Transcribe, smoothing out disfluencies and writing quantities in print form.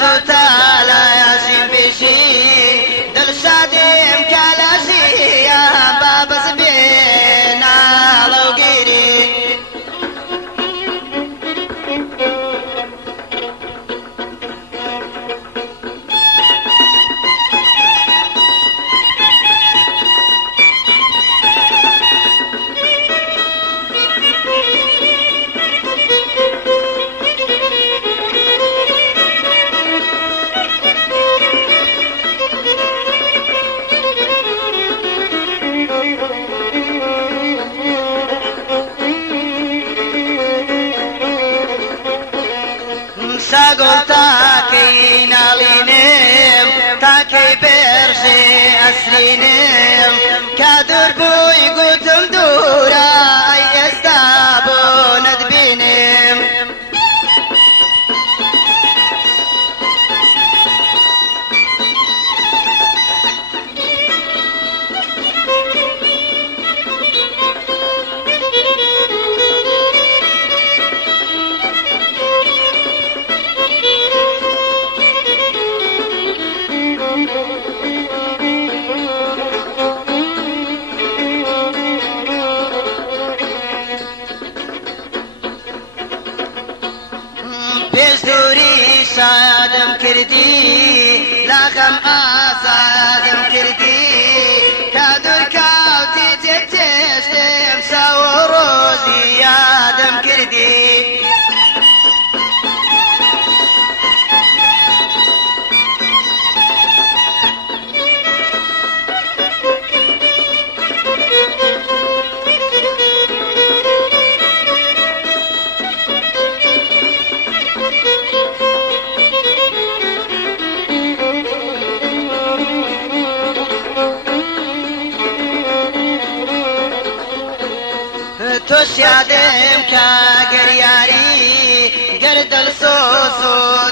تو تالاشیم بشین دل شادیم کالاشیم بابز بیناڵە و گیری ساگۆ تاکەی ناڵینم تاکەی بێرژێ ئەسلینم کا دوور بووی گوتم دوورە ئەی ئێستا بۆ نەتبینم پێشدووری شادم کردی لاغەم ئازادم کردی تا دوور کاوتی تێتێشتم شەو و ڕۆژی یادم کردی تۆش یادم کە گەر یاری گەر دڵسۆز و